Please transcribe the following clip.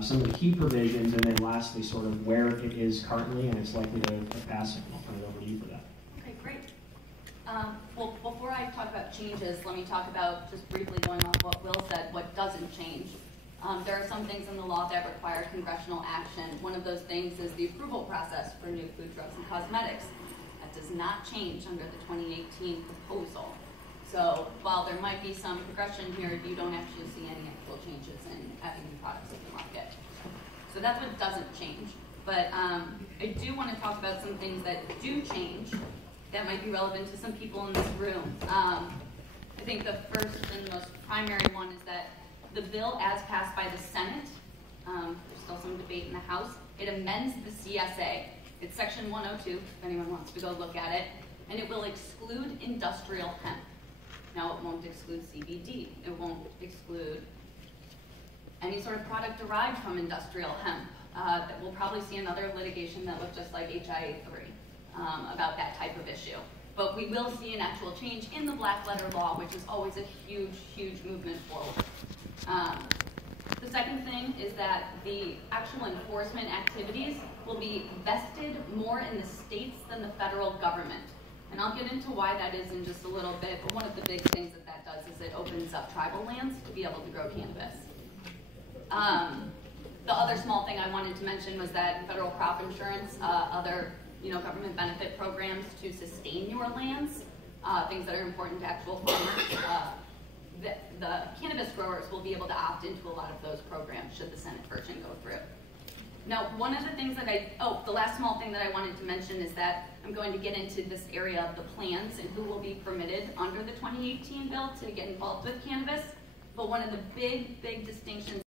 some of the key provisions, and then lastly, sort of where it is currently and it's likely to pass. And I'll turn it over to you for that. Okay, great. Well, before I talk about changes, let me talk about, just briefly going off what Will said, what doesn't change. There are some things in the law that require congressional action. One of those things is the approval process for new food, drugs, and cosmetics. That does not change under the 2018 proposal. So while there might be some progression here, you don't actually see any actual changes in having new products in the market. So that's what doesn't change. But I do want to talk about some things that do change that might be relevant to some people in this room. I think the first and most primary one is that the bill, as passed by the Senate, there's still some debate in the House, it amends the CSA. It's section 102, if anyone wants to go look at it, and it will exclude industrial hemp. Now, it won't exclude CBD. It won't exclude any sort of product derived from industrial hemp. That we'll probably see another litigation that looks just like HIA 3 about that type of issue. But we will see an actual change in the black letter law, which is always a huge, huge movement forward. The second thing is that the actual enforcement activities will be vested more in the states than the federal government. And I'll get into why that is in just a little bit, but one of the big things that that does is it opens up tribal lands to be able to grow cannabis. The other small thing I wanted to mention was that federal crop insurance, other government benefit programs to sustain your lands, things that are important to actual farmers, the cannabis growers will be able to opt into a lot of those programs should the Senate version go through. Now, one of the things that the last small thing that I wanted to mention is that I'm going to get into this area of the plans and who will be permitted under the 2018 bill to get involved with cannabis. But one of the big distinctions